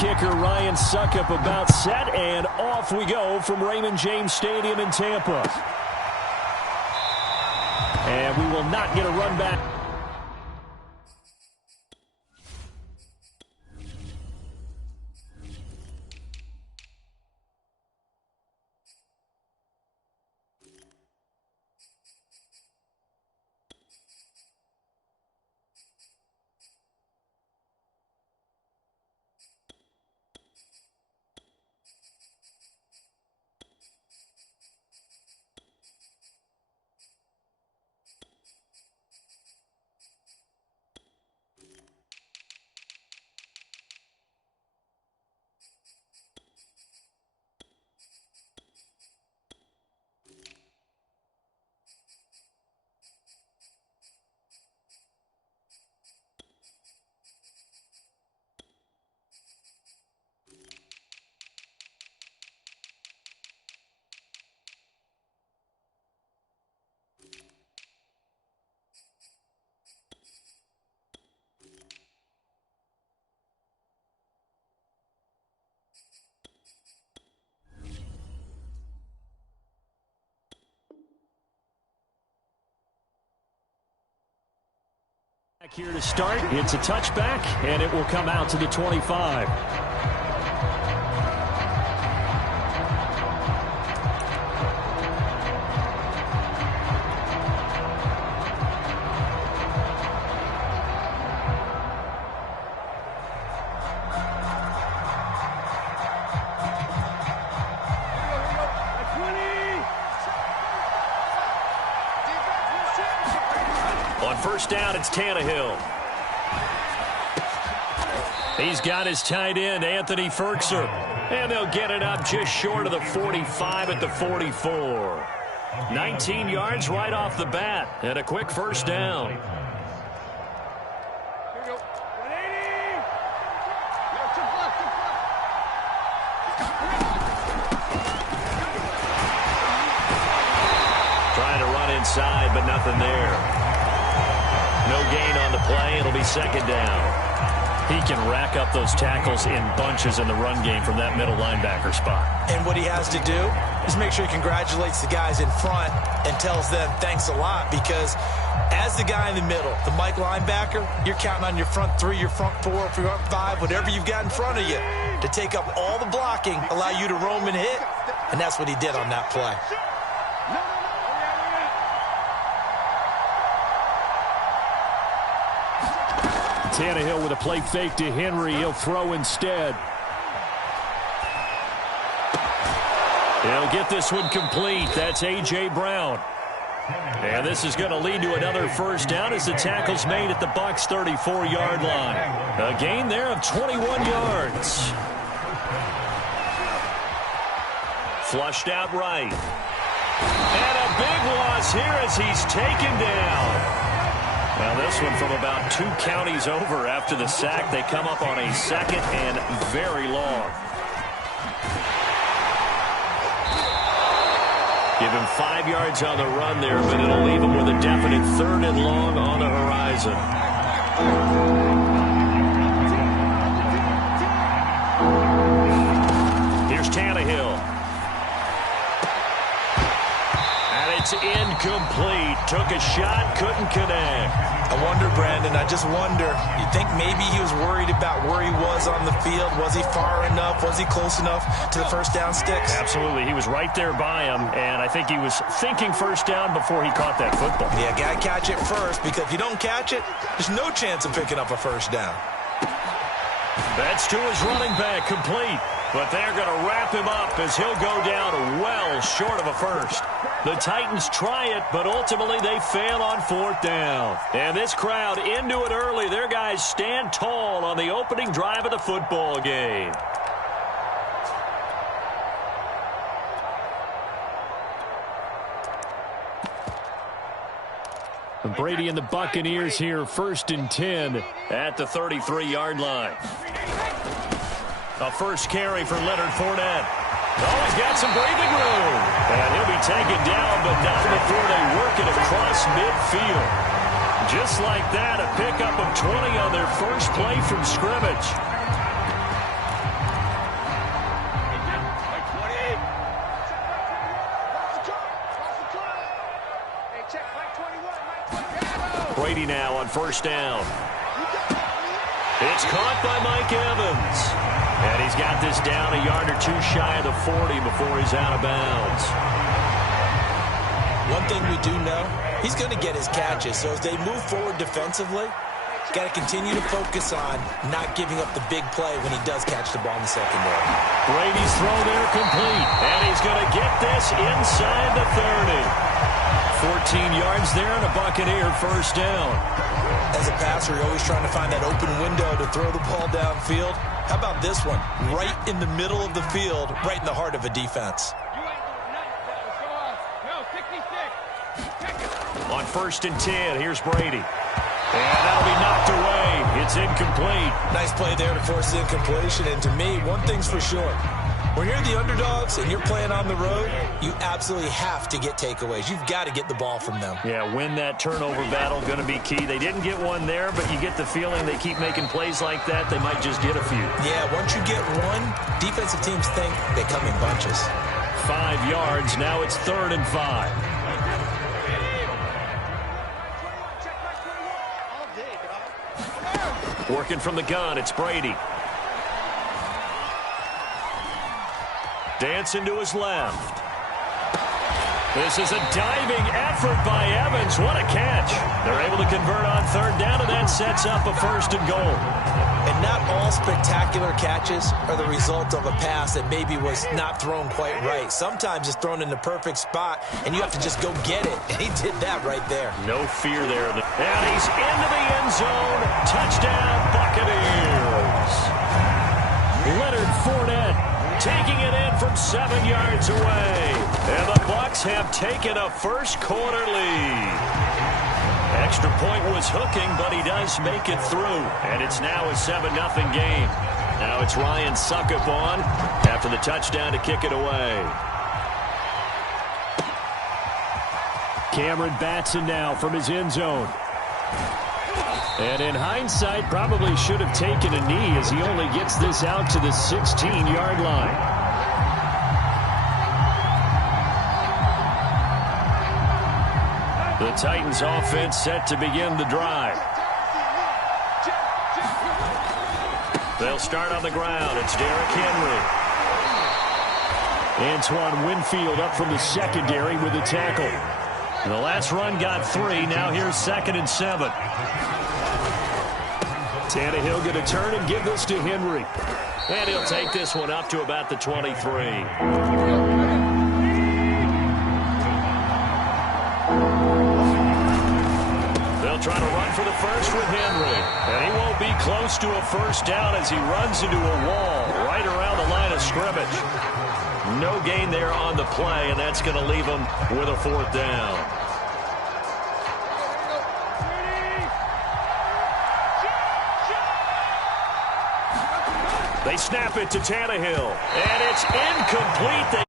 kicker Ryan Suckup about set, and off we go from Raymond James Stadium in Tampa. And we will not get a run back. Back here to start, it's a touchback, and it will come out to the 25. On first down, it's Tannehill. He's got his tight end, Anthony Ferkser. And they'll get it up just short of the 45 at the 44. 19 yards right off the bat, and a quick first down. Trying to run inside, but nothing there. No gain on the play. It'll be second down. He can rack up those tackles in bunches in the run game from that middle linebacker spot. And what he has to do is make sure he congratulates the guys in front and tells them thanks a lot, because as the guy in the middle, the Mike linebacker, you're counting on your front three, your front four, your front five, whatever you've got in front of you to take up all the blocking, allow you to roam and hit. And that's what he did on that play. Tannehill with a play fake to Henry. He'll throw instead. He'll get this one complete. That's A.J. Brown. And this is going to lead to another first down as the tackle's made at the Bucs' 34-yard line. A gain there of 21 yards. Flushed out right. And a big loss here as he's taken down. Now this one from about 2 counties over after the sack. They come up on a second and very long. Give him 5 yards on the run there, but it'll leave him with a definite 3rd and long on the horizon. Here's Tannehill. And it's incomplete. Took a shot, couldn't connect. I wonder, Brandon, I just wonder, you think maybe he was worried about where he was on the field? Was he far enough? Was he close enough to the first down sticks? Absolutely. He was right there by him, and I think he was thinking first down before he caught that football. Yeah, got to catch it first, because if you don't catch it, there's no chance of picking up a first down. That's to his running back, complete. But they're going to wrap him up as he'll go down well short of a first. The Titans try it, but ultimately they fail on 4th down. And this crowd into it early. Their guys stand tall on the opening drive of the football game. Brady and the Buccaneers here, 1st and 10 at the 33-yard line. A first carry for Leonard Fournette. Oh, he's got some breathing room. And he'll be taken down, but not before they work it across midfield. Just like that, a pickup of 20 on their first play from scrimmage. Brady now on first down. It's caught by Mike Evans. And he's got this down a yard or two shy of the 40 before he's out of bounds. One thing we do know, he's going to get his catches. So as they move forward defensively, got to continue to focus on not giving up the big play when he does catch the ball in the secondary. Brady's throw there complete. And he's going to get this inside the 30. 14 yards there and a Buccaneer first down. As a passer, you're always trying to find that open window to throw the ball downfield. How about this one? Right in the middle of the field, right in the heart of a defense. On first and 10, here's Brady. And that'll be knocked away. It's incomplete. Nice play there to force the incompletion. And to me, one thing's for sure. When you're the underdogs and you're playing on the road, you absolutely have to get takeaways. You've got to get the ball from them. Yeah, win that turnover battle, going to be key. They didn't get one there, but you get the feeling they keep making plays like that, they might just get a few. Yeah, once you get one, defensive teams think they come in bunches. 5 yards, now it's 3rd and 5. Working from the gun, it's Brady. Dancing to his left. This is a diving effort by Evans. What a catch. They're able to convert on 3rd down, and that sets up a 1st and goal. And not all spectacular catches are the result of a pass that maybe was not thrown quite right. Sometimes it's thrown in the perfect spot, and you have to just go get it. And he did that right there. No fear there. And he's into the end zone. Touchdown, Buccaneers. Leonard Fournette taking it in from 7 yards away. And the Bucs have taken a first-quarter lead. Extra point was hooking, but he does make it through. And it's now a 7-0 game. Now it's Ryan Suckup on after the touchdown to kick it away. Cameron Batson now from his end zone. And in hindsight, probably should have taken a knee as he only gets this out to the 16-yard line. The Titans offense set to begin the drive. They'll start on the ground. It's Derrick Henry. Antoine Winfield up from the secondary with a tackle. The last run got 3. Now here's 2nd and 7. Tannehill going to turn and give this to Henry. And he'll take this one up to about the 23. They'll try to run for the first with Henry. And he won't be close to a first down as he runs into a wall right around the line of scrimmage. No gain there on the play, and that's going to leave him with a 4th down. They snap it to Tannehill, and it's incomplete. They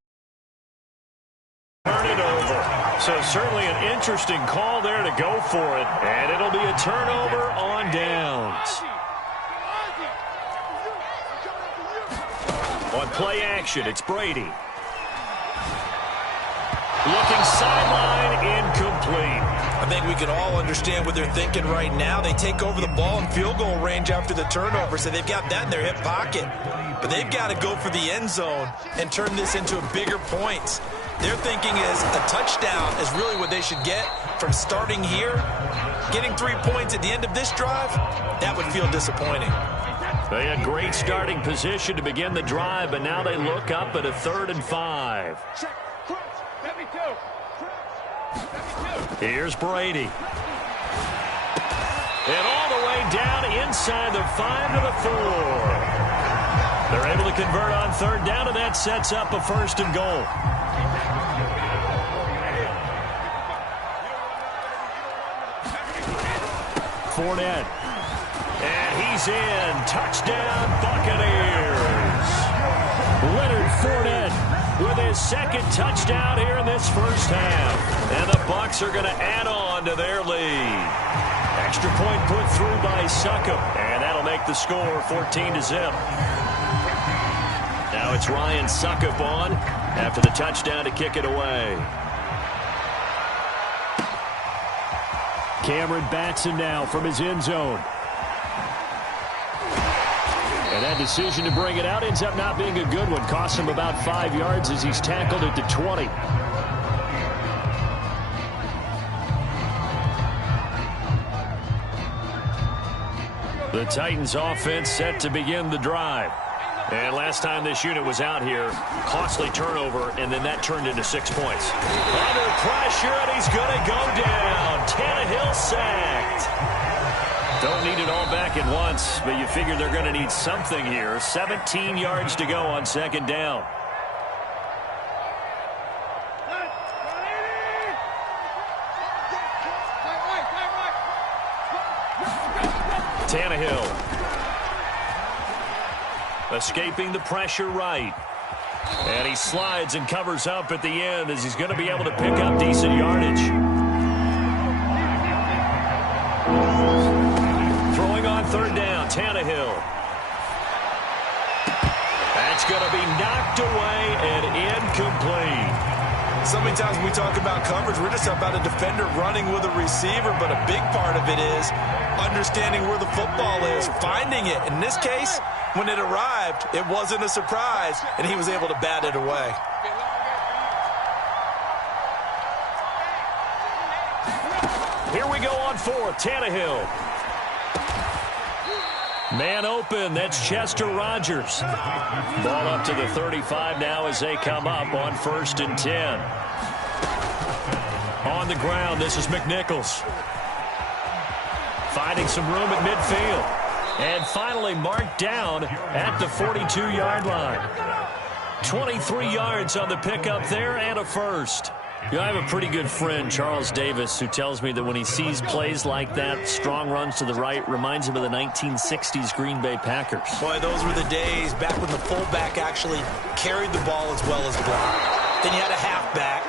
turn it over. So certainly an interesting call there to go for it, and it'll be a turnover on downs. On play action, it's Brady. Looking sideline, incomplete. I think we can all understand what they're thinking right now. They take over the ball in field goal range after the turnover, so they've got that in their hip pocket. But they've got to go for the end zone and turn this into a bigger point. Their thinking is a touchdown is really what they should get from starting here. Getting 3 points at the end of this drive, that would feel disappointing. They had great starting position to begin the drive, but now they look up at a 3rd and 5. Here's Brady. And all the way down inside the 5 to the 4. They're able to convert on 3rd down, and that sets up a 1st and goal. Fournette. And he's in. Touchdown, Buccaneers. Leonard Fournette with his 2nd touchdown here in this first half. And the Bucs are going to add on to their lead. Extra point put through by Suckup. And that'll make the score 14-0. Now it's Ryan Suckup on after the touchdown to kick it away. Cameron bats him now from his end zone. And that decision to bring it out ends up not being a good one. Costs him about 5 yards as he's tackled at the 20. The Titans offense set to begin the drive. And last time this unit was out here, costly turnover, and then that turned into 6 points. Under pressure, and he's going to go down. Tannehill sacked. Don't need it all back at once, but you figure they're going to need something here. 17 yards to go on second down. Tannehill escaping the pressure right. And he slides and covers up at the end as he's going to be able to pick up decent yardage. Throwing on third down, Tannehill. That's going to be knocked away and incomplete. So many times when we talk about coverage, we're just about a defender running with a receiver, but a big part of it is understanding where the football is, finding it. In this case, when it arrived, it wasn't a surprise, and he was able to bat it away. Here we go on fourth, Tannehill. Man open, that's Chester Rogers. Ball up to the 35 now as they come up on 1st and 10. On the ground, this is McNichols. Finding some room at midfield. And finally marked down at the 42-yard line. 23 yards on the pickup there and a first. You know, I have a pretty good friend, Charles Davis, who tells me that when he sees plays like that, strong runs to the right, reminds him of the 1960s Green Bay Packers. Boy, those were the days back when the fullback actually carried the ball as well as blocked. Then you had a halfback.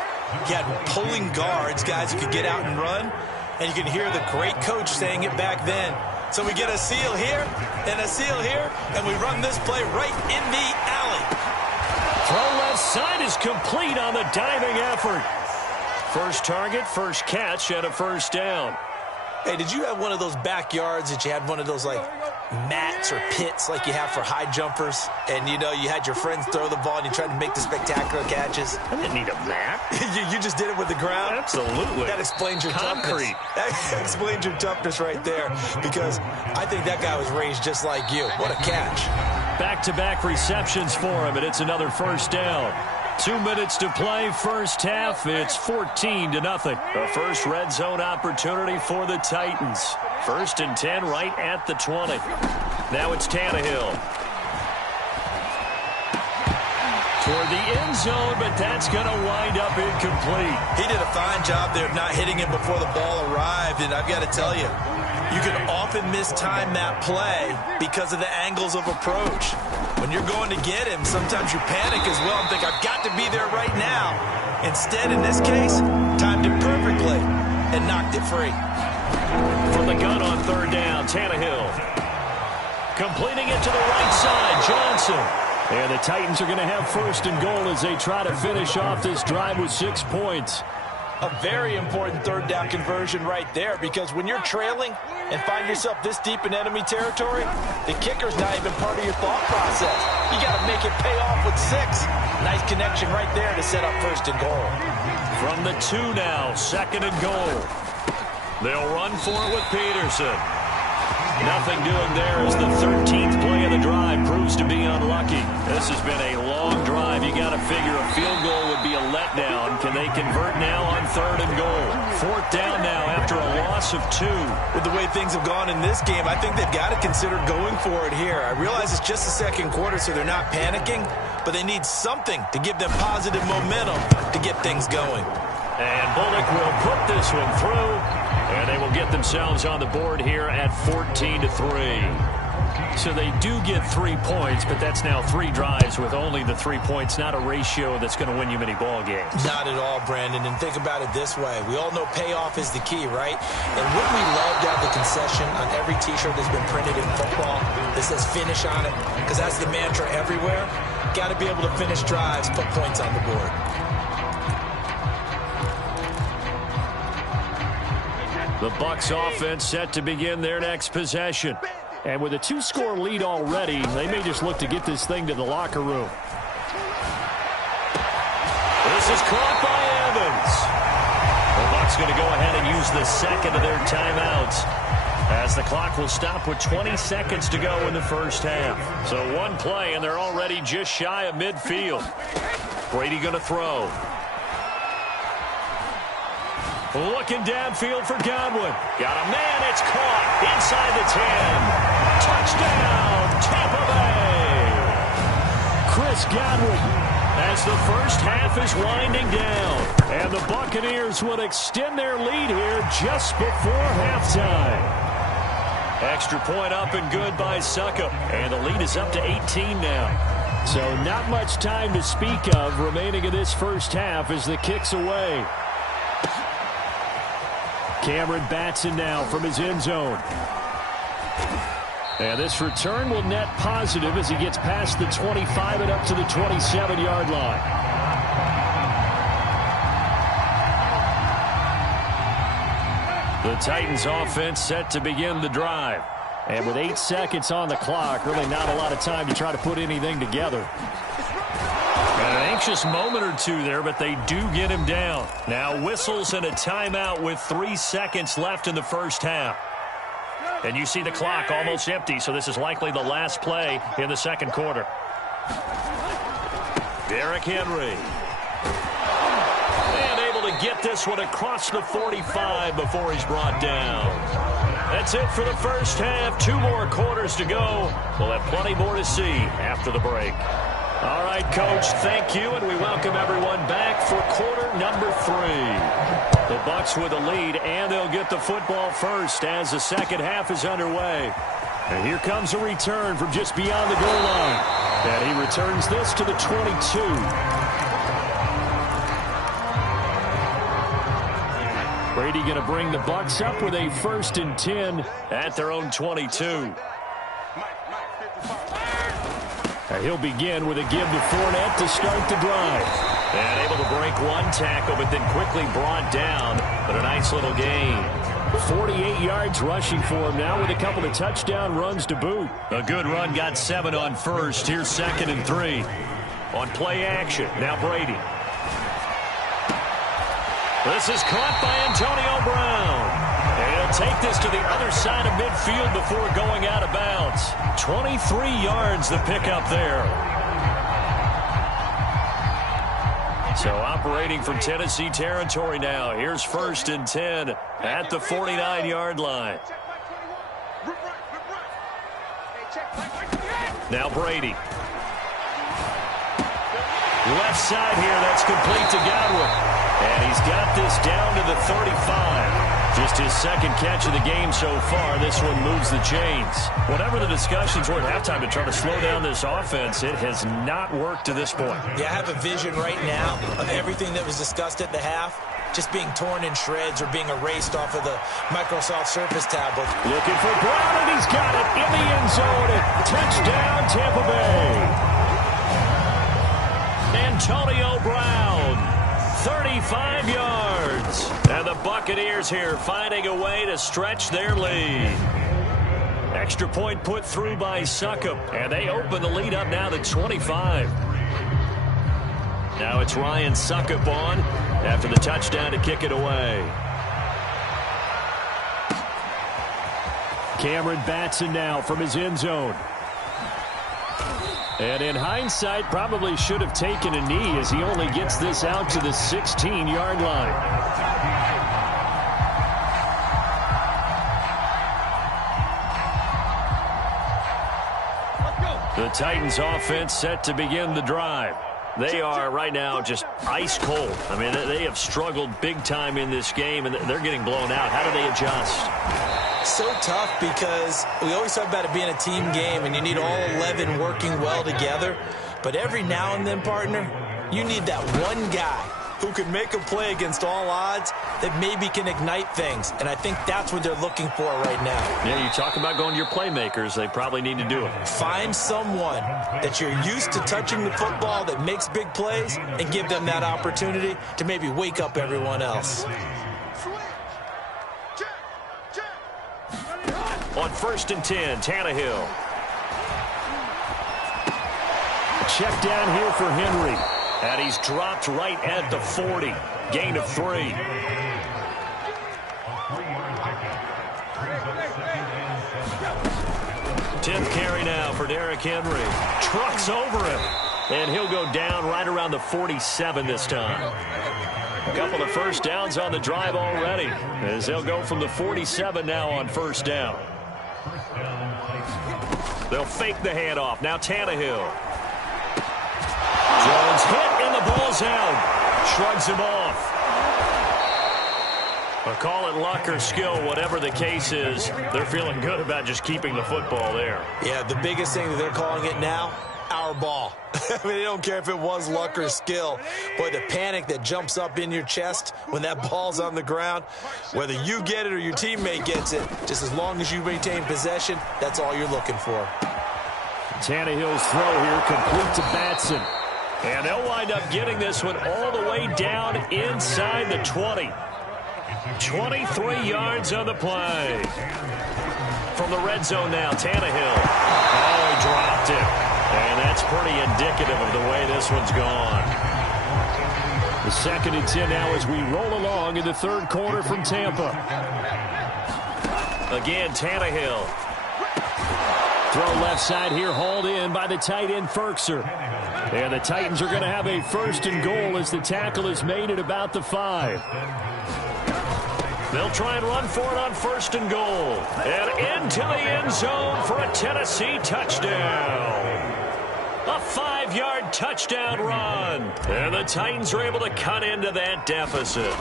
You had pulling guards, guys who could get out and run. And you can hear the great coach saying it back then. So we get a seal here and a seal here, and we run this play right in the alley. Throw left side is complete on the diving effort. First target, first catch, and a first down. Hey, did you have one of those backyards that you had one of those, like, mats or pits like you have for high jumpers? And, you know, you had your friends throw the ball and you tried to make the spectacular catches? I didn't need a mat. you just did it with the ground? Absolutely. That explains your concrete. Toughness. That explains your toughness right there, because I think that guy was raised just like you. What a catch. Back-to-back receptions for him, and it's another first down. 2 minutes to play, first half. It's 14-0. A first red zone opportunity for the Titans. 1st and 10 right at the 20. Now it's Tannehill. Toward the end zone, but that's going to wind up incomplete. He did a fine job there of not hitting him before the ball arrived, and I've got to tell you, you can often mistime that play because of the angles of approach. When you're going to get him, sometimes you panic as well and think, I've got to be there right now. Instead, in this case, timed it perfectly and knocked it free. From the gun on third down, Tannehill. Completing it to the right side, Johnson. And the Titans are going to have 1st and goal as they try to finish off this drive with 6 points. A very important third down conversion right there, because when you're trailing and find yourself this deep in enemy territory, the kicker's not even part of your thought process. You got to make it pay off with 6. Nice connection right there to set up 1st and goal. From the 2 now, 2nd and goal. They'll run for it with Peterson. Nothing doing there as the 13th play of the drive proves to be unlucky. This has been a long drive. You got to figure a field goal would be a letdown. Can they convert now on 3rd and goal? 4th down now after a loss of 2. With the way things have gone in this game, I think they've got to consider going for it here. I realize it's just the 2nd quarter, so they're not panicking, but they need something to give them positive momentum to get things going. And Bullock will put this one through, and they will get themselves on the board here at 14-3. So they do get 3 points, but that's now 3 drives with only the 3 points, not a ratio that's going to win you many ball games. Not at all, Brandon, and think about it this way. We all know payoff is the key, right? And wouldn't we love to have the concession on every T-shirt that's been printed in football that says finish on it? Because that's the mantra everywhere. Got to be able to finish drives, put points on the board. The Bucs offense set to begin their next possession. And with a 2-score lead already, they may just look to get this thing to the locker room. This is caught by Evans. The Bucs going to go ahead and use the second of their timeouts, as the clock will stop with 20 seconds to go in the first half. So one play, and they're already just shy of midfield. Brady going to throw. Looking downfield for Godwin. Got a man. It's caught inside the 10. Touchdown, Tampa Bay. Chris Godwin, as the first half is winding down. And the Buccaneers will extend their lead here just before halftime. Extra point up and good by Suckup. And the lead is up to 18 now. So not much time to speak of remaining in this first half as the kick's away. Cameron Batson now from his end zone. And this return will net positive as he gets past the 25 and up to the 27-yard line. The Titans offense set to begin the drive. And with 8 seconds on the clock, really not a lot of time to try to put anything together. An anxious moment or two there, but they do get him down. Now whistles and a timeout with 3 seconds left in the first half. And you see the clock almost empty, so this is likely the last play in the second quarter. Derrick Henry. And able to get this one across the 45 before he's brought down. That's it for the first half. 2 more quarters to go. We'll have plenty more to see after the break. All right, Coach, thank you, and we welcome everyone back for quarter number 3. The Bucs with a lead, and they'll get the football first as the second half is underway. And here comes a return from just beyond the goal line. And he returns this to the 22. Brady going to bring the Bucs up with a 1st and 10 at their own 22. He'll begin with a give to Fournette to start the drive. And able to break 1 tackle, but then quickly brought down. But a nice little gain. 48 yards rushing for him now with a couple of touchdown runs to boot. A good run, got 7 on first. Here's 2nd and 3. On play action, now Brady. This is caught by Antonio Brown. And he'll take this to the other side of midfield before going out of bounds. 23 yards the pickup there. So operating from Tennessee territory now. Here's 1st and 10 at the 49-yard line. Now Brady. Left side here, that's complete to Godwin. And he's got this down to the 35. Just his 2nd catch of the game so far. This one moves the chains. Whatever the discussions were at halftime to try to slow down this offense, it has not worked to this point. Yeah, I have a vision right now of everything that was discussed at the half just being torn in shreds or being erased off of the Microsoft Surface tablet. Looking for Brown, and he's got it in the end zone. Touchdown, Tampa Bay. Antonio Brown, 35 yards. And the Buccaneers here finding a way to stretch their lead. Extra point put through by Suckup, and they open the lead up now to 25. Now it's Ryan Suckup on after the touchdown to kick it away. Cameron Batson now from his end zone. And in hindsight, probably should have taken a knee as he only gets this out to the 16-yard line. The Titans offense set to begin the drive. They are right now just ice cold. I mean, they have struggled big time in this game, and they're getting blown out. How do they adjust? So tough because we always talk about it being a team game, and you need all 11 working well together. But every now and then, partner, you need that one guy who can make a play against all odds that maybe can ignite things. And I think that's what they're looking for right now. Yeah, you talk about going to your playmakers. They probably need to do it. Find someone that you're used to touching the football that makes big plays and give them that opportunity to maybe wake up everyone else. On 1st and 10, Tannehill. Check down here for Henry. And he's dropped right at the 40. Gain of 3. Tenth carry now for Derrick Henry. Trucks over him. And he'll go down right around the 47 this time. A couple of first downs on the drive already, as they'll go from the 47 now on 1st down. They'll fake the handoff. Now Tannehill. Jones hit and the ball's out. Shrugs him off. But call it luck or skill, whatever the case is, they're feeling good about just keeping the football there. Yeah, the biggest thing that they're calling it now, our ball. I mean, they don't care if it was luck or skill. Boy, the panic that jumps up in your chest when that ball's on the ground, whether you get it or your teammate gets it, just as long as you maintain possession, that's all you're looking for. Tannehill's throw here complete to Batson. And they'll wind up getting this one all the way down inside the 20. 23 yards on the play. From the red zone now, Tannehill. Oh, he dropped it. And that's pretty indicative of the way this one's gone. The 2nd and 10 now as we roll along in the 3rd quarter from Tampa. Again, Tannehill. Throw left side here, hauled in by the tight end, Ferkser. And the Titans are going to have a 1st and goal as the tackle is made at about the 5. They'll try and run for it on 1st and goal. And into the end zone for a Tennessee touchdown. A 5-yard touchdown run. And the Titans are able to cut into that deficit.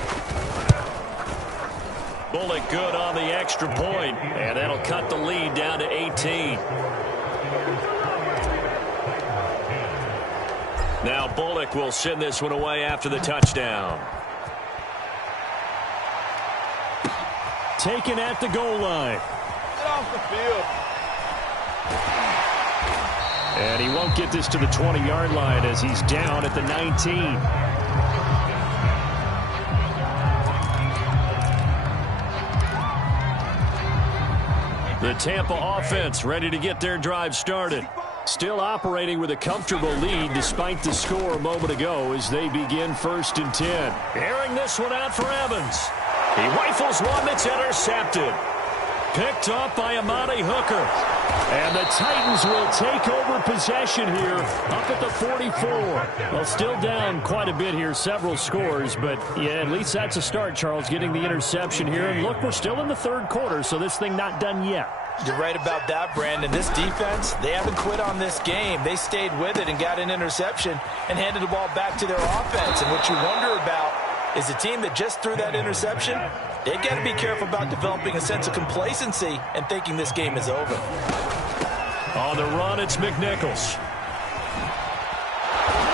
Bullock good on the extra point, and that'll cut the lead down to 18. Now Bullock will send this one away after the touchdown. Taken at the goal line. Get off the field. And he won't get this to the 20-yard line as he's down at the 19. The Tampa offense ready to get their drive started. Still operating with a comfortable lead despite the score a moment ago as they begin 1st and 10. Airing this one out for Evans. He rifles one that's intercepted. Picked off by Amani Hooker. And the Titans will take over possession here up at the 44. Well, still down quite a bit here, several scores, but yeah, at least that's a start, Charles, getting the interception here. And look, we're still in the 3rd quarter, so this thing not done yet. You're right about that, Brandon. This defense, they haven't quit on this game. They stayed with it and got an interception and handed the ball back to their offense. And what you wonder about is a team that just threw that interception, they got to be careful about developing a sense of complacency and thinking this game is over. On the run, it's McNichols.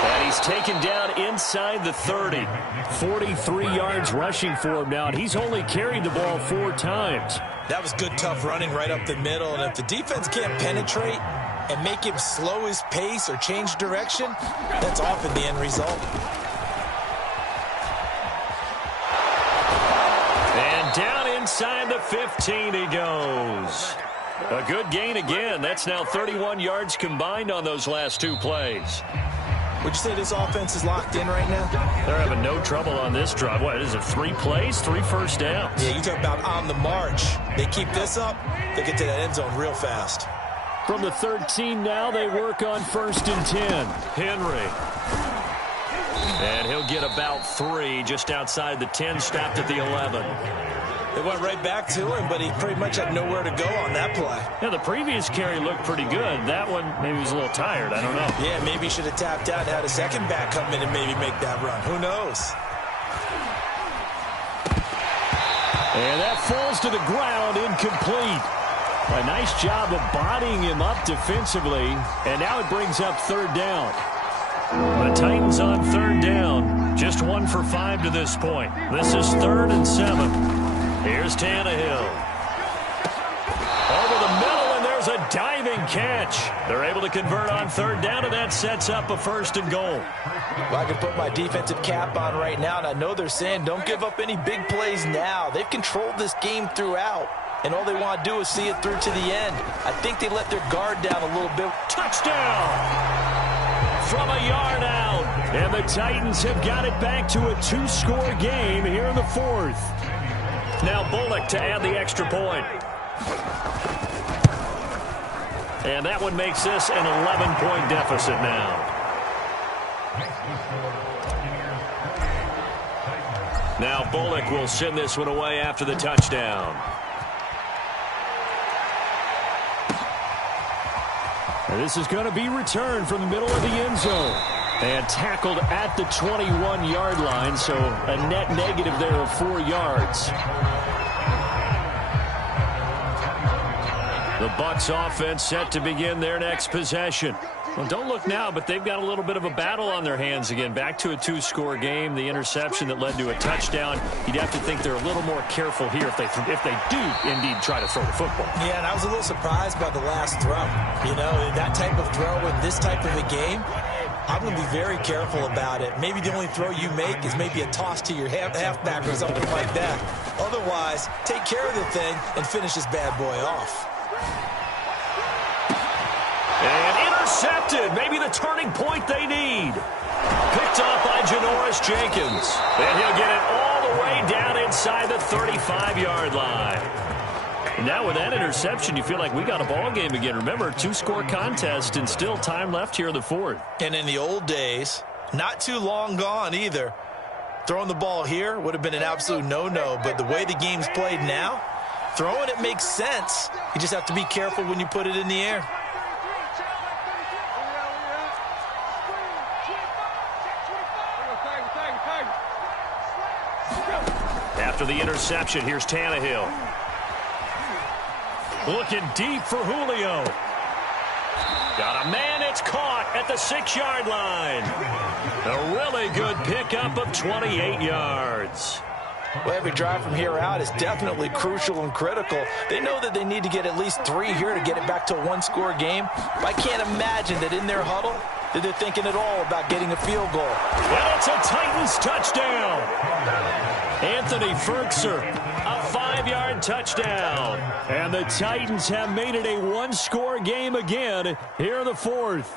And he's taken down inside the 30. 43 yards rushing for him now, and he's only carried the ball 4 times. That was good, tough running right up the middle, and if the defense can't penetrate and make him slow his pace or change direction, that's often the end result. And down inside the 15 he goes. A good gain again. That's now 31 yards combined on those last 2 plays. Would you say this offense is locked in right now? They're having no trouble on this drive. What is it, 3 plays, 3 first downs? Yeah, you talk about on the march. They keep this up, they get to that end zone real fast. From the 13 now, they work on 1st and 10. Henry. And he'll get about 3 just outside the 10, stopped at the 11. They went right back to him, but he pretty much had nowhere to go on that play. Yeah, the previous carry looked pretty good. That one, maybe he was a little tired. I don't know. Yeah, maybe he should have tapped out and had a second back come in and maybe make that run. Who knows? And that falls to the ground, incomplete. A nice job of bodying him up defensively. And now it brings up 3rd down. The Titans on 3rd down. Just 1 for 5 to this point. This is 3rd and 7. Here's Tannehill. Over the middle, and there's a diving catch. They're able to convert on 3rd down, and that sets up a 1st and goal. Well, I can put my defensive cap on right now, and I know they're saying don't give up any big plays now. They've controlled this game throughout. and all they want to do is see it through to the end. I think they let their guard down a little bit. Touchdown! From a yard out. And the Titans have got it back to a 2-score game here in the fourth. Now Bullock to add the extra point. And that one makes this an 11-point deficit now. Now Bullock will send this one away after the touchdown. And this is going to be returned from the middle of the end zone. And tackled at the 21-yard line, so a net negative there of 4 yards. The Bucs offense set to begin their next possession. Well, don't look now, but they've got a little bit of a battle on their hands again. Back to a 2-score game. The interception that led to a touchdown. You'd have to think they're a little more careful here if they do indeed try to throw the football. Yeah, and I was a little surprised by the last throw. You know, that type of throw in this type of a game, I'm going to be very careful about it. Maybe the only throw you make is maybe a toss to your halfback or something like that. Otherwise, take care of the thing and finish this bad boy off. And intercepted. Maybe the turning point they need. Picked up by Janoris Jenkins. And he'll get it all the way down inside the 35-yard line. And now with that interception, you feel like we got a ball game again. Remember, 2-score contest and still time left here in the fourth. And in the old days, not too long gone either, throwing the ball here would have been an absolute no-no. But the way the game's played now, throwing it makes sense. You just have to be careful when you put it in the air. After the interception, here's Tannehill. Looking deep for Julio. Got a man, it's caught at the 6-yard line. A really good pickup of 28 yards. Well, every drive from here out is definitely crucial and critical. They know that they need to get at least 3 here to get it back to a 1-score game. But I can't imagine that in their huddle that they're thinking at all about getting a field goal. Well, it's a Titans touchdown. Anthony Fertzer, a 5-yard touchdown. And the Titans have made it a 1-score game again here in the fourth.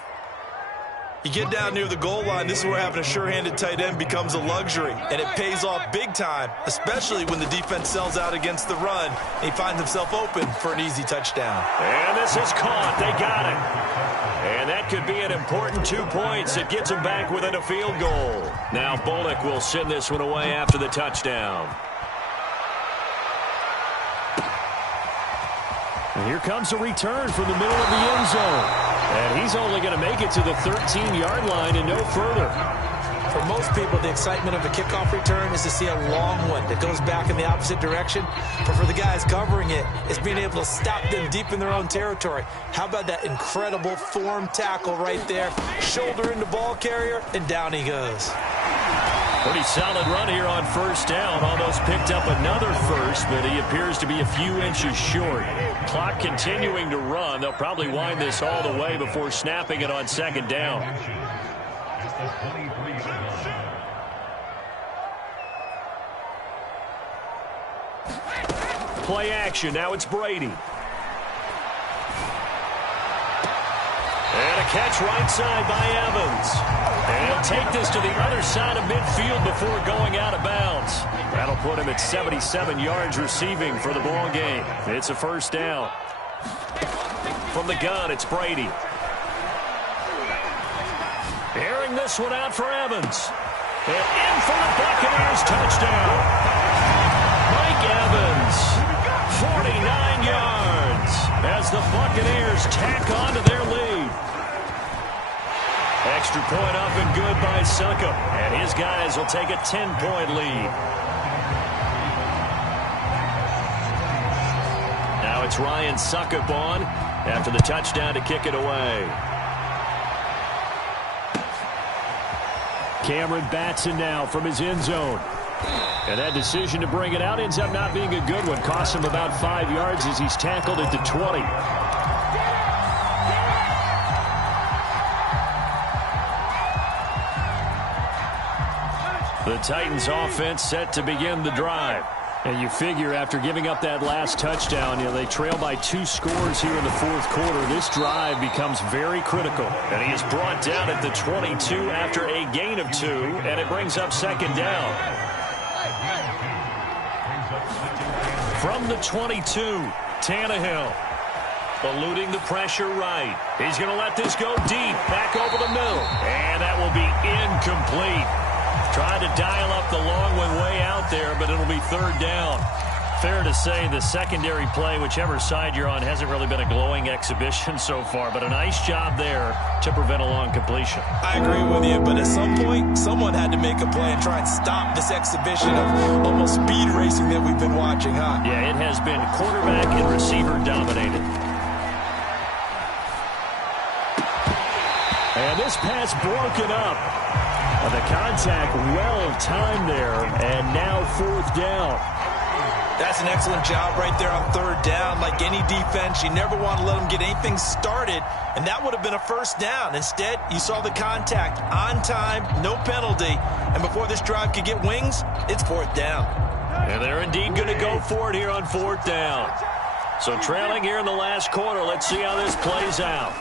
You get down near the goal line, this is where having a sure-handed tight end becomes a luxury, and it pays off big time, especially when the defense sells out against the run, and he finds himself open for an easy touchdown. And this is caught. They got it. And that could be an important 2 points. It gets him back within a field goal. Now Bullock will send this one away after the touchdown. And here comes a return from the middle of the end zone. And he's only going to make it to the 13-yard line and no further. For most people, the excitement of a kickoff return is to see a long one that goes back in the opposite direction. But for the guys covering it, it's being able to stop them deep in their own territory. How about that incredible form tackle right there? Shoulder into ball carrier, and down he goes. Pretty solid run here on first down. Almost picked up another first, but he appears to be a few inches short. Clock continuing to run. They'll probably wind this all the way before snapping it on second down. Play action. Now it's Brady. And a catch right side by Evans. And he'll take this to the other side of midfield before going out of bounds. That'll put him at 77 yards receiving for the ball game. It's a first down. From the gun, it's Brady. Airing this one out for Evans. And in for the Buccaneers touchdown. Mike Evans, 49 yards as the Buccaneers tack on to their lead. Extra point up and good by Succop. And his guys will take a 10-point lead. Now it's Ryan Succop on after the touchdown to kick it away. Cameron Batson now from his end zone. And that decision to bring it out ends up not being a good one. Costs him about 5 yards as he's tackled at the 20. The Titans offense set to begin the drive. And you figure after giving up that last touchdown, they trail by 2 scores here in the fourth quarter. This drive becomes very critical. And he is brought down at the 22 after a gain of 2, and it brings up second down. From the 22, Tannehill. Eluding the pressure right. He's going to let this go deep, back over the middle. And that will be incomplete. Trying to dial up the long one way out there, but it'll be third down. Fair to say the secondary play, whichever side you're on, hasn't really been a glowing exhibition so far, but a nice job there to prevent a long completion. I agree with you, but at some point, someone had to make a play and try and stop this exhibition of almost speed racing that we've been watching, huh? Yeah, it has been quarterback and receiver dominated. And this pass broken up. The contact well-timed there, and now fourth down. That's an excellent job right there on third down. Like any defense, you never want to let them get anything started, and that would have been a first down. Instead, you saw the contact on time, no penalty, and before this drive could get wings, it's fourth down. And they're indeed going to go for it here on fourth down. So trailing here in the last quarter, let's see how this plays out.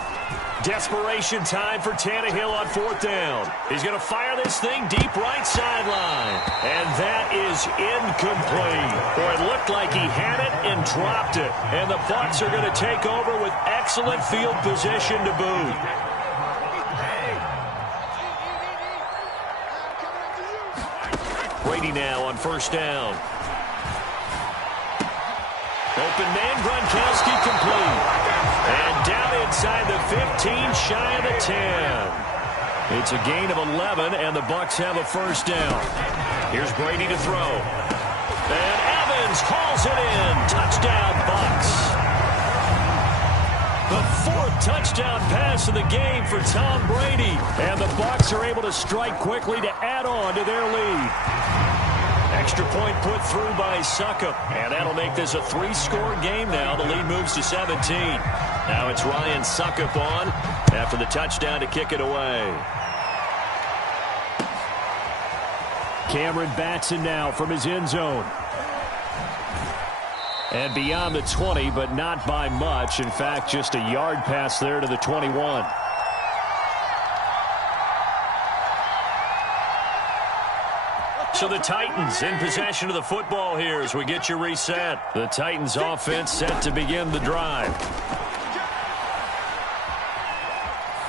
Desperation time for Tannehill on fourth down. He's going to fire this thing deep right sideline. And that is incomplete. Boy, it looked like he had it and dropped it. And the Bucs are going to take over with excellent field position to boot. Brady now on first down. Open man, Gronkowski complete. And down inside the 15, shy of the 10. It's a gain of 11, and the Bucs have a first down. Here's Brady to throw. And Evans hauls it in. Touchdown, Bucs. The fourth touchdown pass of the game for Tom Brady. And the Bucs are able to strike quickly to add on to their lead. Extra point put through by Succop. And that'll make this a 3-score game now. The lead moves to 17. Now it's Ryan Succop on after the touchdown to kick it away. Cameron Batson now from his end zone. And beyond the 20, but not by much. In fact, just a yard pass there to the 21. So the Titans in possession of the football here as we get you reset. The Titans offense set to begin the drive.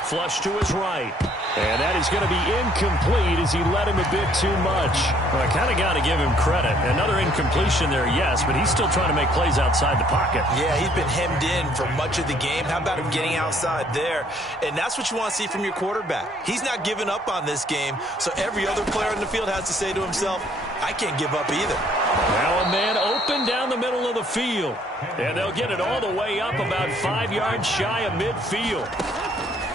Flush to his right. And that is going to be incomplete as he led him a bit too much. Well, I kind of got to give him credit. Another incompletion there, yes, but he's still trying to make plays outside the pocket. Yeah, he's been hemmed in for much of the game. How about him getting outside there? And that's what you want to see from your quarterback. He's not giving up on this game, so every other player in the field has to say to himself, I can't give up either. Now a man open down the middle of the field. And they'll get it all the way up about 5 yards shy of midfield.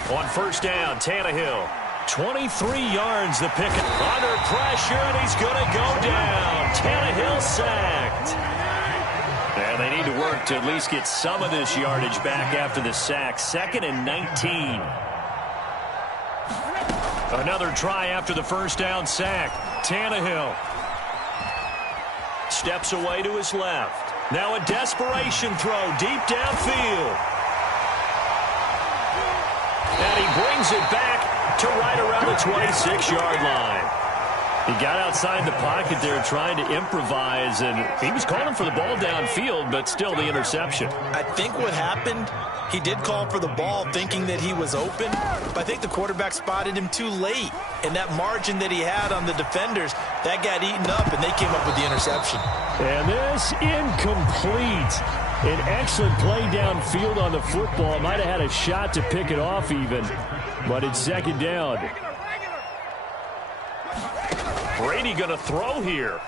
On first down, Tannehill. 23 yards the picket. Under pressure, and he's going to go down. Tannehill sacked. And they need to work to at least get some of this yardage back after the sack. 2nd and 19. Another try after the first down sack. Tannehill steps away to his left. Now a desperation throw deep downfield. And he brings it back to right around the 26-yard line. He got outside the pocket there trying to improvise, and he was calling for the ball downfield, but still the interception. I think what happened, he did call for the ball thinking that he was open, but I think the quarterback spotted him too late. And that margin that he had on the defenders, that got eaten up, and they came up with the interception. And this incomplete. An excellent play downfield on the football. Might have had a shot to pick it off even, but it's second down. Brady going to throw here.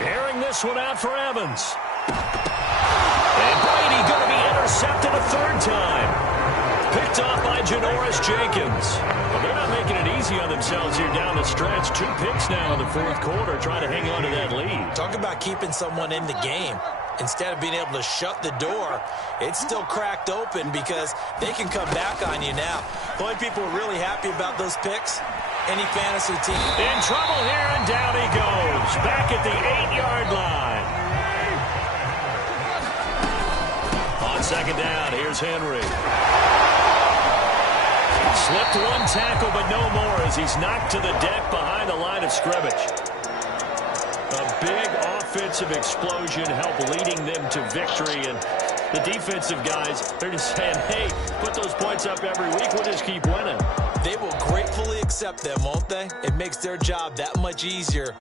Airing this one out for Evans. And Brady going to be intercepted a third time. Picked off by Janoris Jenkins. Well, they're not making it easy on themselves here down the stretch. 2 picks now in the fourth quarter, trying to hang on to that lead. Talk about keeping someone in the game. Instead of being able to shut the door, it's still cracked open because they can come back on you now. The only people who are really happy about those picks, any fantasy team. In trouble here, and down he goes. Back at the 8-yard line. On second down, here's Henry. Slipped one tackle, but no more as he's knocked to the deck behind the line of scrimmage. A big offensive explosion helped leading them to victory, and the defensive guys, they're just saying, hey, put those points up every week, we'll just keep winning. They will gratefully accept them, won't they? It makes their job that much easier.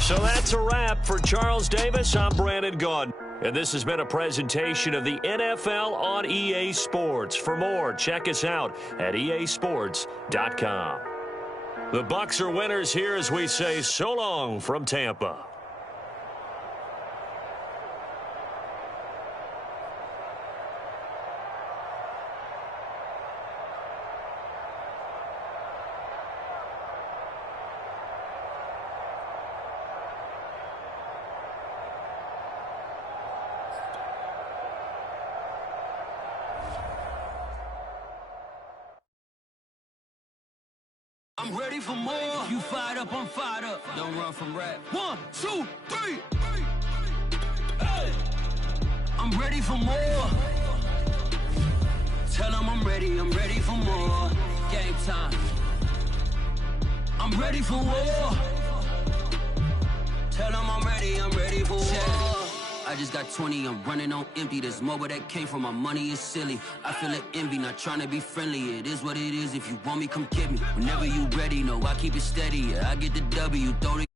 So that's a wrap for Charles Davis. I'm Brandon Gaudin. And this has been a presentation of the NFL on EA Sports. For more, check us out at easports.com. The Bucs are winners here as we say so long from Tampa. I'm ready for more. If you fired up, I'm fired up. Don't run from rap. 1, 2, 3. Hey. I'm ready for more. Tell them I'm ready for more. Game time. I'm ready for war. Tell them I'm ready for war. I just got 20, I'm running on empty. This mobile that came from my money is silly. I feel it envy, not trying to be friendly. It is what it is. If you want me, come get me. Whenever you ready, no, I keep it steady. Yeah, I get the W, throw the